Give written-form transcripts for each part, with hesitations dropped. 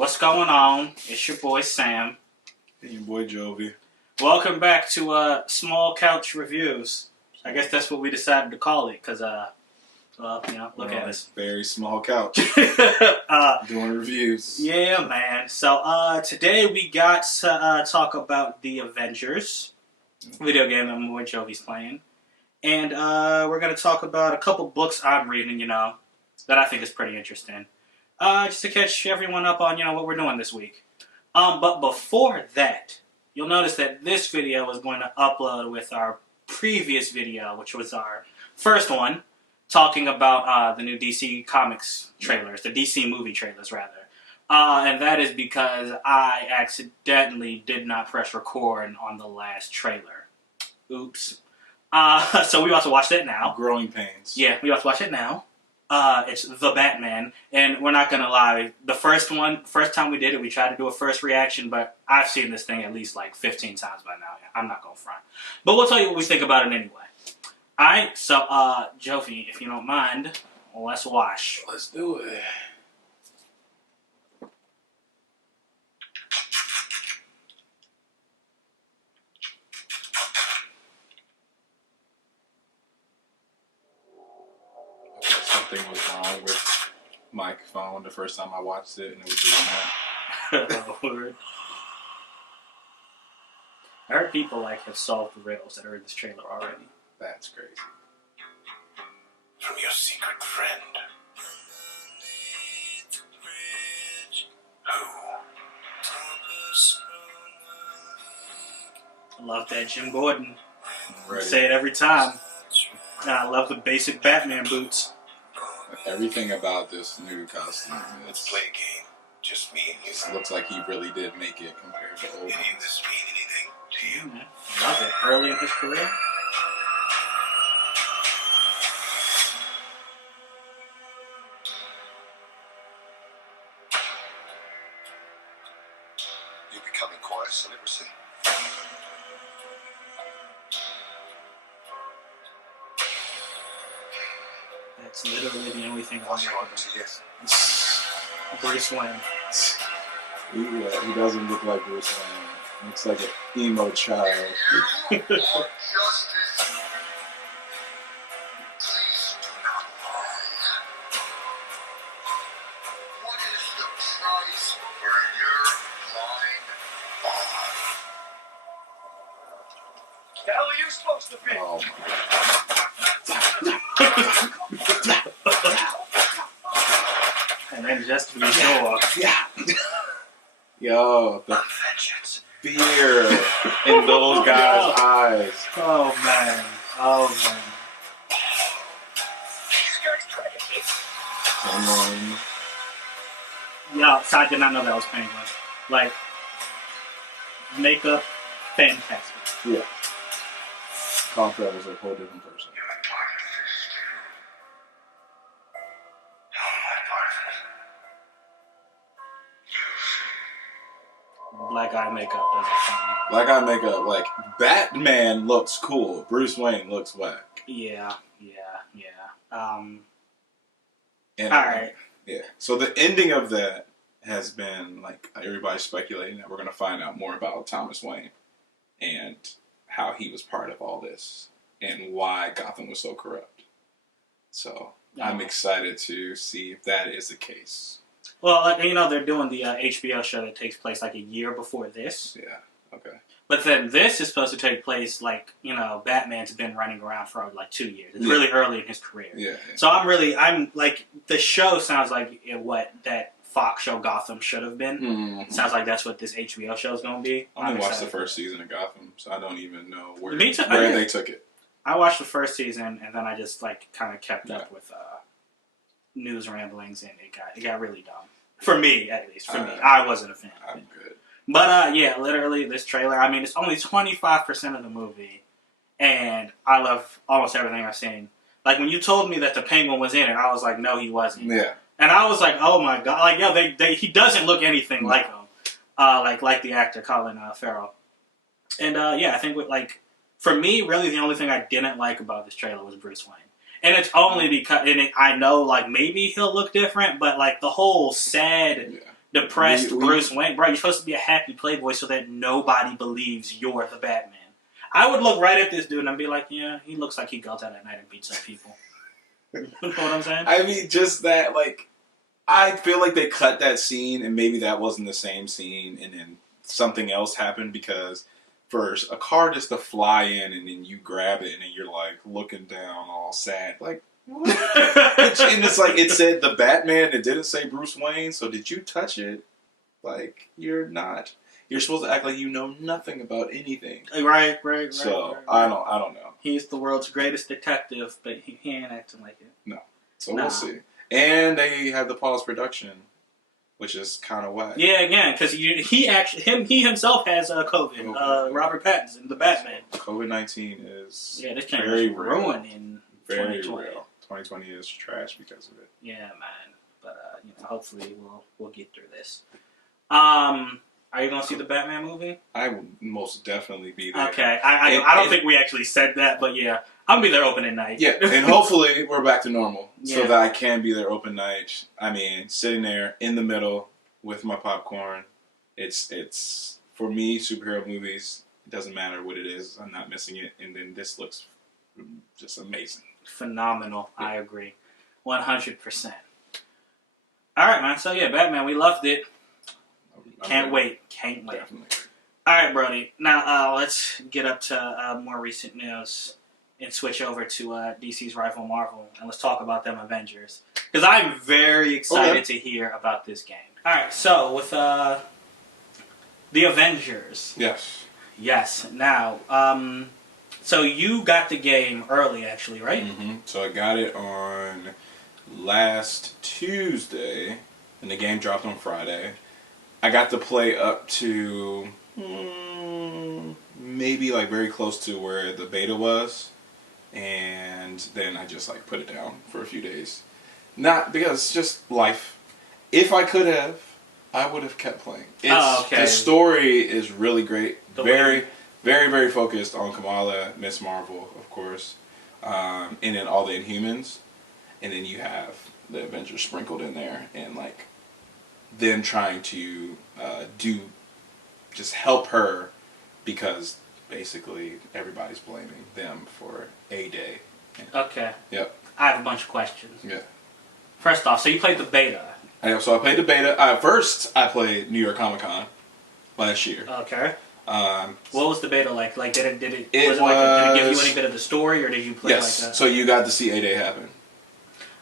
What's going on? It's your boy Sam. And your boy Jovi. Welcome back to Small Couch Reviews. I guess that's what we decided to call it, because, look at us. Very small couch. Doing reviews. Yeah, man. So, today we got to talk about the Avengers video game that my boy Jovi's playing. And we're going to talk about a couple books I'm reading, that I think is pretty interesting. Just to catch everyone up on, what we're doing this week. But before that, you'll notice that this video is going to upload with our previous video, which was our first one, talking about the new DC Comics trailers, the DC movie trailers, rather. And that is because I accidentally did not press record on the last trailer. Oops. So we about to watch that now. Growing pains. Yeah, we about to watch it now. It's The Batman, and we're not gonna lie, the first time we did it, we tried to do a first reaction, but I've seen this thing at least like 15 times by now. I'm not gonna front. But we'll tell you what we think about it anyway. Alright, so, Jovi, if you don't mind, let's watch. Let's do it. Something was wrong with my phone the first time I watched it, and it was doing that. Lord. I heard people have solved the riddles that are in this trailer already. That's crazy. From your secret friend. I love that Jim Gordon. Ready. Say it every time. And I love the basic Batman boots. Everything about this new costume, Let's play a game. Just me and you. it looks like he really did make it compared to old Any of ones. this mean anything to you? Man, I love it. Early in his career. You're becoming quite a celebrity. That's literally the only thing I What's like your about answer? Yes. Bruce Wayne. He doesn't look like Bruce Wayne. He looks like an emo child. You want justice. Please do not lie. What is the price for your blind eye? The hell are you supposed to be? Oh And then just to be sure. yeah. Yo, the Vengeance. fear in those guys' eyes. Oh man. Oh man. These guys crazy. Come on. Yeah, so I did not know that was Penguin. Makeup, fantastic. Yeah. Colin Farrell's a whole different person. You're a part of this too. How am I part of it? You see. Black eye makeup does it for me. Black eye makeup, Batman looks cool. Bruce Wayne looks whack. Yeah. And, Alright. Yeah. So the ending of that has been everybody's speculating that we're going to find out more about Thomas Wayne and how he was part of all this and why Gotham was so corrupt. So I'm excited to see if that is the case. Well, they're doing the HBO show that takes place a year before this. Yeah. Okay. But then this is supposed to take place Batman's been running around for 2 years. It's really early in his career. Yeah. So the show sounds like what that Fox show Gotham should have been. Mm-hmm. Sounds like that's what this HBO show is going to be. I only watched the first season of Gotham, so I don't even know where Me too. they took it. I watched the first season, and then I just kind of kept up with news ramblings, and it got really dumb. For me, at least. For me. I wasn't a fan of it. I'm good. But, literally, this trailer, it's only 25% of the movie, and I love almost everything I've seen. When you told me that the Penguin was in it, I was like, no, he wasn't. Yeah. And I was like, oh my god. He doesn't look anything like him. Like the actor Colin Farrell. And, I think, for me, really the only thing I didn't like about this trailer was Bruce Wayne. And it's only because, I know, maybe he'll look different, but, the whole sad depressed Bruce Wayne. Bro, you're supposed to be a happy playboy so that nobody believes you're the Batman. I would look right at this dude and I'd be like, yeah, he looks like he goes out at night and beats up people. You know what I'm saying? I mean, just that, like, I feel like they cut that scene and maybe that wasn't the same scene and then something else happened because first, a car just to fly in and then you grab it and then you're like looking down all sad. Like, what? And it's like it said the Batman, it didn't say Bruce Wayne, so did you touch it? Like, you're not. You're supposed to act like you know nothing about anything. Right. So right. I don't know. He's the world's greatest detective, but he ain't acting like it. No. So we'll see. And they had the pause production, which is kind of whack. Yeah, again, because he himself has COVID. Robert Pattinson, the Batman. COVID-19 is this change very was ruining very 2020. real. 2020 is trash because of it. Yeah, man. But hopefully we'll get through this. Are you gonna see the Batman movie? I will most definitely be there. Okay, I don't think we actually said that, but yeah, I'll be there opening night. Yeah, and hopefully we're back to normal so Yeah. that I can be there open night. I mean, sitting there in the middle with my popcorn. It's for me, superhero movies. It doesn't matter what it is. I'm not missing it. And then this looks just amazing. Phenomenal. Yeah. I agree, 100%. All right, man. So yeah, Batman, we loved it. Can't wait. Definitely. All right, Brody. Now let's get up to more recent news and switch over to DC's rival Marvel, and let's talk about them Avengers. Because I'm very excited to hear about this game. All right, so with the Avengers. Yes. Yes. Now, so you got the game early, actually, right? Mm-hmm. So I got it on last Tuesday, and the game dropped on Friday. I got to play up to maybe like very close to where the beta was, and then I just like put it down for a few days. Not because it's just life. If I could have, I would have kept playing. The story is really great. Very focused on Kamala, Miss Marvel, of course, and then all the Inhumans, and then you have the Avengers sprinkled in there, and like them trying to just help her because basically everybody's blaming them for A-Day. Okay. Yep. I have a bunch of questions. Yeah. First off, so you played the beta. So I played the beta. First, I played New York Comic Con last year. Okay. What was the beta like? Like, did it It did it give you any bit of the story, or did you play like that? So you got to see A-Day happen.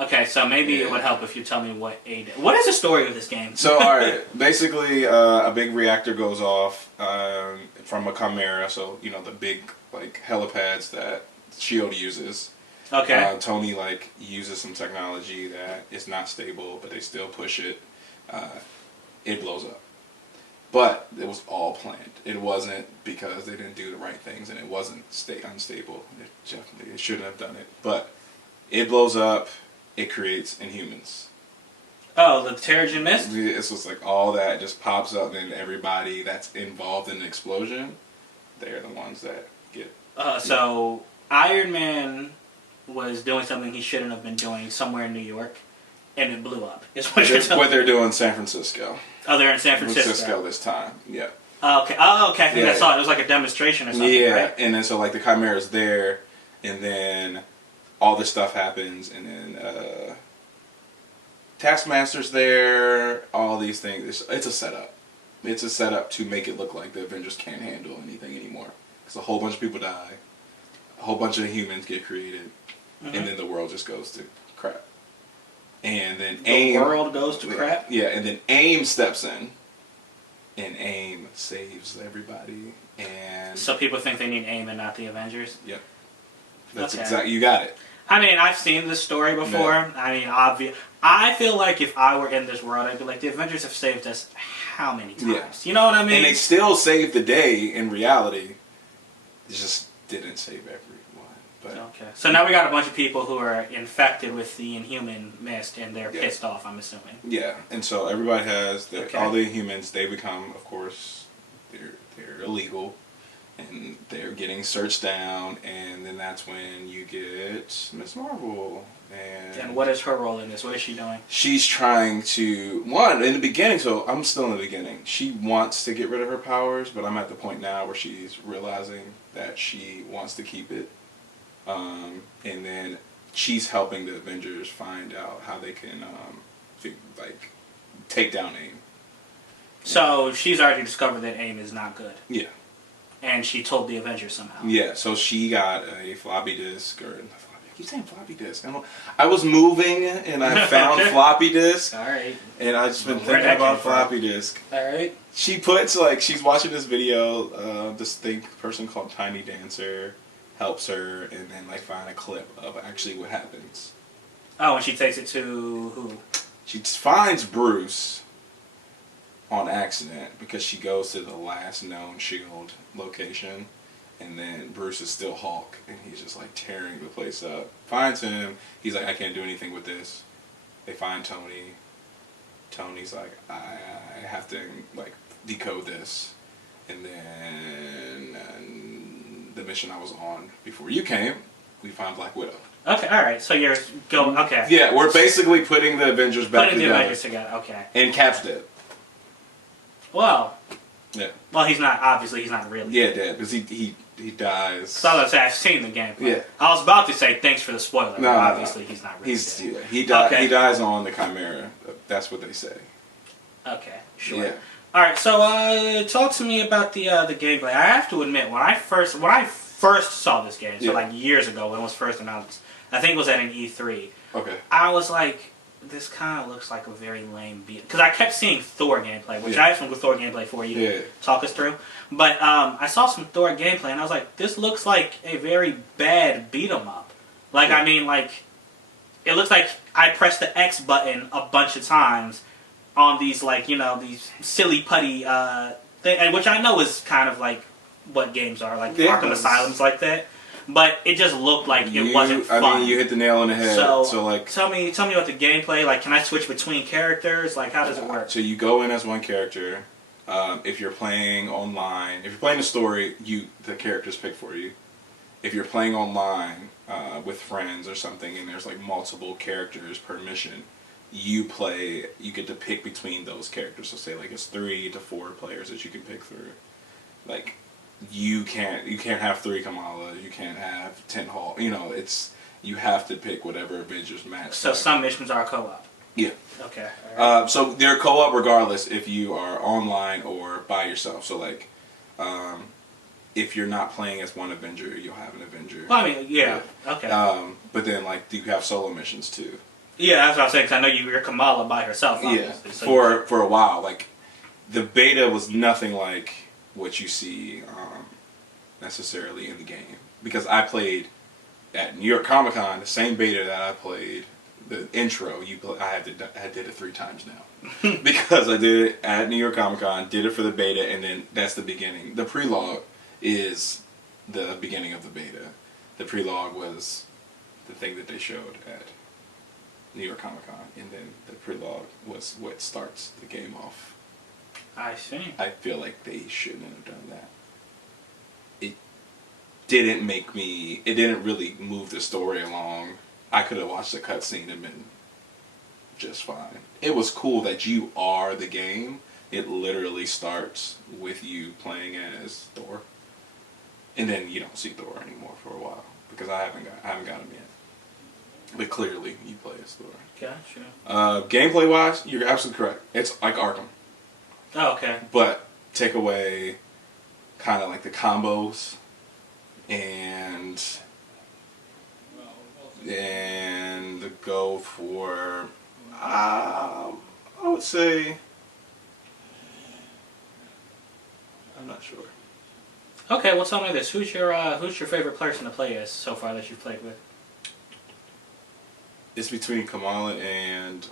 Okay, so maybe it would help if you tell me what A-Day. What is the story of this game? So, alright, basically, a big reactor goes off from a Chimera, so, you know, the big, like, helipads that S.H.I.E.L.D. uses. Okay. Tony, like, uses some technology that is not stable, but they still push it. It blows up. But it was all planned. It wasn't because they didn't do the right things, and it wasn't unstable. It shouldn't have done it. But it blows up. It creates Inhumans. Oh, the Terrigen Mist? It's just like all that just pops up, and everybody that's involved in the explosion, they're the ones that get... So, Iron Man was doing something he shouldn't have been doing somewhere in New York, and it blew up. Is what you're telling me? What they're doing in San Francisco. Oh, they're in San Francisco. This time, yeah. Okay. Oh, okay. I think I saw it. It was like a demonstration or something, right? And then so like the Chimera's there, and then all this stuff happens, and then Taskmaster's there, all these things. It's a setup. It's a setup to make it look like the Avengers can't handle anything anymore. Because a whole bunch of people die, a whole bunch of humans get created, and then the world just goes to crap. And then the world goes to crap? Yeah, and then AIM steps in, and AIM saves everybody. And so people think they need AIM and not the Avengers? Yep. That's exactly, you got it. I mean, I've seen this story before. Yeah. I mean, I feel like if I were in this world, I'd be like, the Avengers have saved us how many times? Yeah. You know what I mean? And they still saved the day in reality. It just didn't save everyone. But okay. So now we got a bunch of people who are infected with the Inhuman mist, and they're pissed off, I'm assuming. Yeah, and so everybody has, all the Inhumans, they become, of course, they're illegal. And they're getting searched down, and then that's when you get Miss Marvel And what is her role in this? What is she doing? She's trying to in the beginning. So I'm still in the beginning. She wants to get rid of her powers, but I'm at the point now where she's realizing that she wants to keep it. And then she's helping the Avengers find out how they can take down AIM. So she's already discovered that AIM is not good. Yeah. And she told the Avengers somehow. Yeah. So she got a floppy disk I keep saying floppy disk. I was moving and I found floppy disk. All right. And I just been thinking about floppy disk. All right. She puts she's watching this video. This person called Tiny Dancer helps her, and then find a clip of actually what happens. Oh, and she takes it to who? She finds Bruce on accident because she goes to the last known SHIELD location. And then Bruce is still Hulk, and he's just tearing the place up. Finds him. He's like, I can't do anything with this. They find Tony. Tony's like, I have to decode this. And then the mission I was on before you came, we find Black Widow. Okay, all right. So you're going. Okay. Yeah, we're basically putting the Avengers back together. Putting the Avengers together. Okay. And Cap's dead. Well. Yeah. Well, he's not. Obviously, he's not really. Yeah, dead because he dies. So I was say I've seen the gameplay. Yeah. I was about to say thanks for the spoiler. No, obviously he's not really. Dead. He dies on the Chimera. That's what they say. Okay. Sure. Yeah. All right. So talk to me about the gameplay. I have to admit when I first saw this game, so years ago when it was first announced, I think it was at an E3. Okay. I was like, this kind of looks like a very lame beat. Because I kept seeing Thor gameplay, which I have some Thor gameplay for you to talk us through. But I saw some Thor gameplay, and I was like, this looks like a very bad beat-em-up. I mean, it looks like I pressed the X button a bunch of times on these, these silly putty things, which I know is kind of what games are, Arkham Asylum's like that. But it just looked like it wasn't fun. I mean, you hit the nail on the head. So tell me about the gameplay. Can I switch between characters? How does it work? So you go in as one character. If you're playing online, if you're playing the story, the characters pick for you. If you're playing online with friends or something, and there's multiple characters per mission, you get to pick between those characters. So say it's 3 to 4 players that you can pick through. You can't have 3 Kamala, you can't have 10 Hulk. You have to pick whatever Avengers match. So some missions are co-op. Yeah. Okay. Right. So they're co-op regardless if you are online or by yourself. So if you're not playing as one Avenger, you'll have an Avenger. Well, I mean, yeah. Okay. But then you have solo missions too. Yeah, that's what I was saying. Cause I know you're Kamala by herself. Obviously, yeah. So for a while, the beta was nothing like what you see necessarily in the game, because I played at New York Comic Con the same beta that I played the intro. I did it 3 times now because I did it at New York Comic Con, did it for the beta, and then that's the beginning. The prelogue is the beginning of the beta. The prelogue was the thing that they showed at New York Comic Con, and then the prelogue was what starts the game off. I see. I feel like they shouldn't have done that. It didn't really move the story along. I could have watched the cutscene and been just fine. It was cool that you are the game. It literally starts with you playing as Thor, and then you don't see Thor anymore for a while because I haven't got him yet. But clearly, you play as Thor. Gotcha. Gameplay wise, you're absolutely correct. It's like Arkham. Oh, okay. But take away kind of the combos and go for I would say I'm not sure. Okay, well tell me this: who's your favorite person to play as so far that you've played with? It's between Kamala and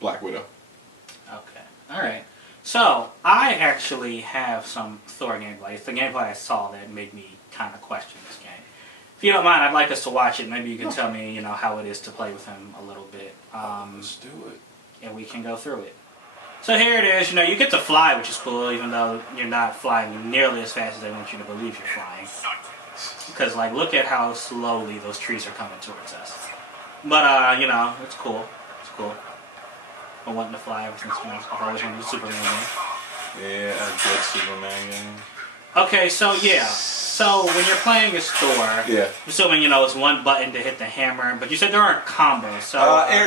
Black Widow. Okay, all right. So I actually have some Thor gameplay. It's the gameplay I saw that made me kind of question this game. If you don't mind, I'd like us to watch it. Maybe you can tell me, how it is to play with him a little bit. Let's do it. And we can go through it. So here it is. You get to fly, which is cool, even though you're not flying nearly as fast as they want you to believe you're flying. Because, like, look at how slowly those trees are coming towards us. But, you know, it's cool. It's cool. I wanting to fly ever since I've always wanted to do Superman game. Yeah, a good Superman game. Okay, so yeah. So when you're playing a store, Yeah. assuming, you know, it's one button to hit the hammer, but you said there aren't combos, so...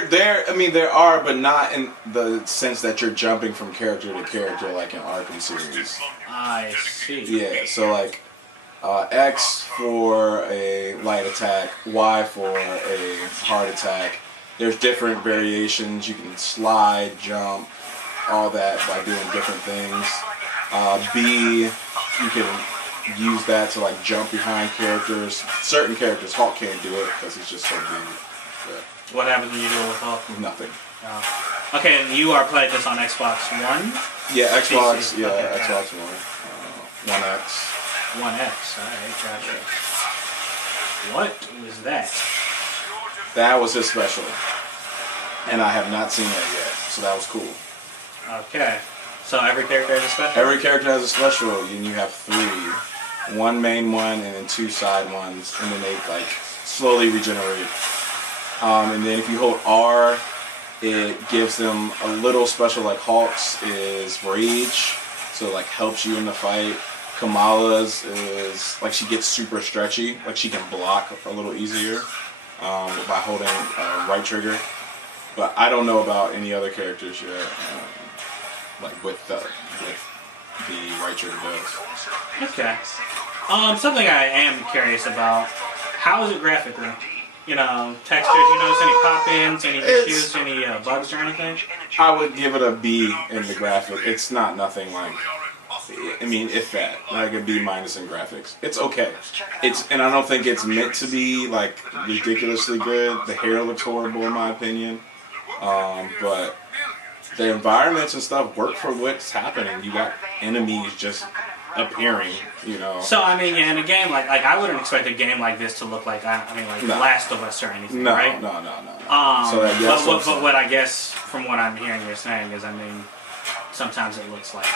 there are, but not in the sense that you're jumping from character to character like in Arkham series. I see. Yeah, so like X for a light attack, Y for a hard attack. There's different variations. You can slide, jump, all that by doing different things. B, you can use that to like jump behind characters. Certain characters, Hulk can't do it because he's just so big. What happens when you do it with Hulk? Nothing. Oh. Okay, and you are playing this on Xbox One? Yeah, Xbox. PC. Yeah, Okay, Xbox One. One X. One X. Alright, gotcha. What was that? That was his special, and I have not seen that yet, so that was cool. Okay. So every character has a special? Every character has a special, and you have 3. One main one, and then 2 side ones, and then they like slowly regenerate. And then if you hold R, it gives them a little special. Like Hulk's is Rage, so it like helps you in the fight. Kamala's is like she gets super stretchy, like she can block a little easier by holding right trigger. But I don't know about any other characters yet. Like with the right trigger does. Okay. Something I am curious about. How is it graphically? You know, textures. You notice any pop-ins, any issues, any bugs or anything? I would give it a B in the graphic. It's not nothing like. I mean, if that, like a B- in graphics. It's okay. And I don't think it's meant to be like ridiculously good. The hair looks horrible in my opinion. But the environments and stuff work for what's happening. You got enemies just appearing, you know. So I mean, yeah, in a game like I wouldn't expect a game like this to look like No. Last of Us or anything, No, right? no. So But what I guess from what I'm hearing you're saying is, I mean, sometimes it looks like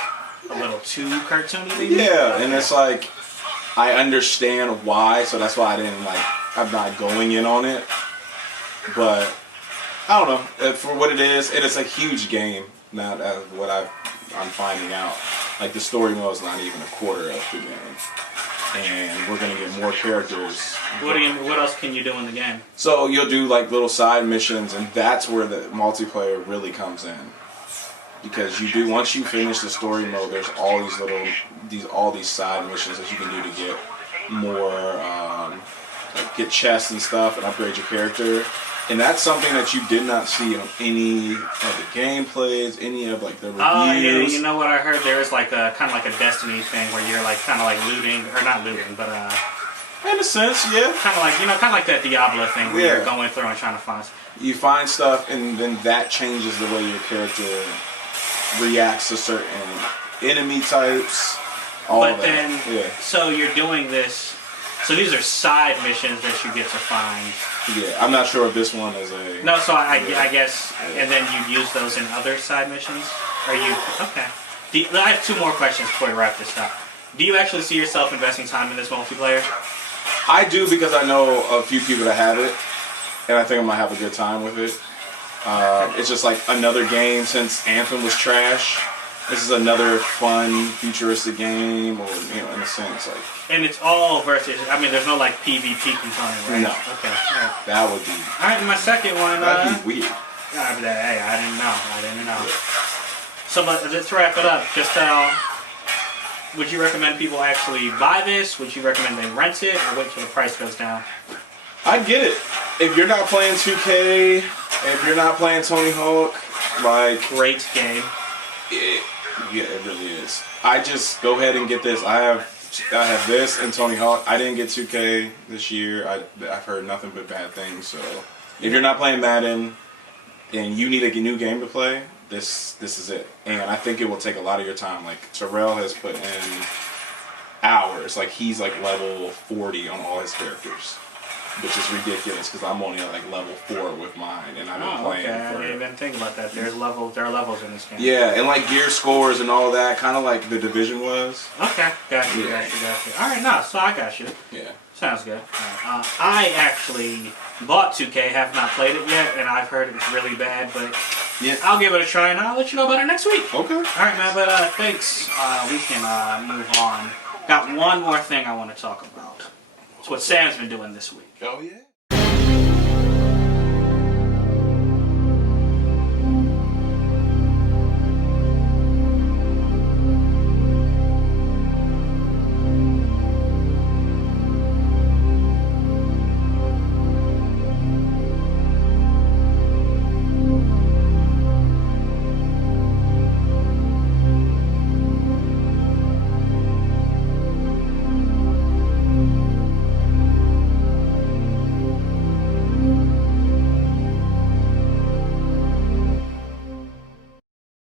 a little too cartoony. Maybe? Yeah, and it's like I understand why, so that's why I'm not going in on it. But I don't know. For what it is a huge game. Now that's what I'm finding out. Like the story mode is not even a quarter of the game, and we're gonna get more characters. What else can you do in the game? So you'll do like little side missions, and that's where the multiplayer really comes in. Because once you finish the story mode, there's all these side missions that you can do to get more, like get chests and stuff, and upgrade your character. And that's something that you did not see on any of the gameplays, any of like the reviews. Oh yeah, you know what I heard? There is like a kind of like a Destiny thing where you're like kind of like looting, or not looting, but in a sense, yeah. kind of like that Diablo thing where you're going through and trying to find. You find stuff, and then that changes the way your character reacts to certain enemy types. So you're doing this. So these are side missions that you get to find. Yeah, I'm not sure if this one is a... No, so I guess, and then you use those in other side missions? Okay. I have 2 more questions before we wrap this up. Do you actually see yourself investing time in this multiplayer? I do, because I know a few people that have it, and I think I might have a good time with it. It's just like another game since Anthem was trash. This is another fun, futuristic game, or, you know, in a sense, like... And it's all versus... I mean, there's no, like, PvP component, right? No. Okay. Right. That would be... Alright, my second one... That'd be weird. Hey, I didn't know. Yeah. So, but let's wrap it up. Just, would you recommend people actually buy this? Would you recommend they rent it, or wait till the price goes down? I get it. If you're not playing 2K, if you're not playing Tony Hawk, like... Great game. Yeah, it really is. I just go ahead and get this. I have this and Tony Hawk. I didn't get 2K this year. I've heard nothing but bad things. So if you're not playing Madden and you need a new game to play, this is it. And I think it will take a lot of your time. Like Terrell has put in hours. Like he's like level 40 on all his characters. which is ridiculous because I'm only at like level 4 with mine, and I've been Oh, playing okay. I for. didn't even think about that. There are levels in this game. Yeah, and like gear scores and all that, kind of like the Division was. Okay, got you. All right, no, so I got you. Yeah. Sounds good. I actually bought 2K, have not played it yet, and I've heard it's really bad, but Yeah. I'll give it a try, and I'll let you know about it next week. Okay. All right, man, but thanks. We can move on. Got one more thing I want to talk about. It's what Sam's been doing this week. Oh yeah.